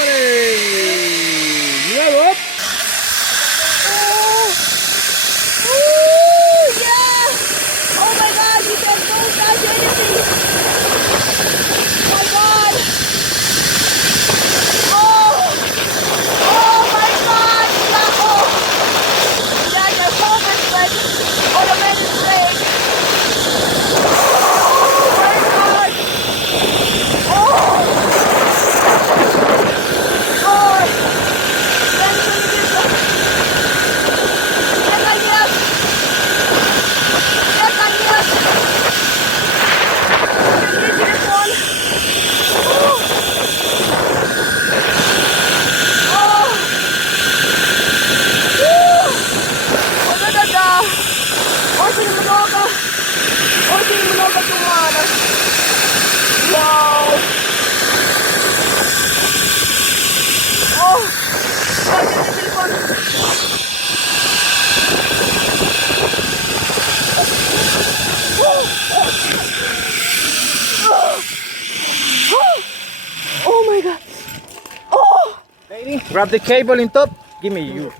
morning. Nuevo. Yeah! Oh my God, you don't touch anything. Oh my God. Oh! Oh my God! Nako! Guys, I hope it's like automatic brake. Oh my God! Oh! Oh! Tension dito. Kanyas! Kanyas! Hindi telefon. Oh! Oh! Woo! Ano na da? Oh, sinimanoga. Oh, sinimanoga tumara. Wow! Oh! Bakit yung telefon? Oh my God! Oh! Lady, grab the cable in top. Give me you.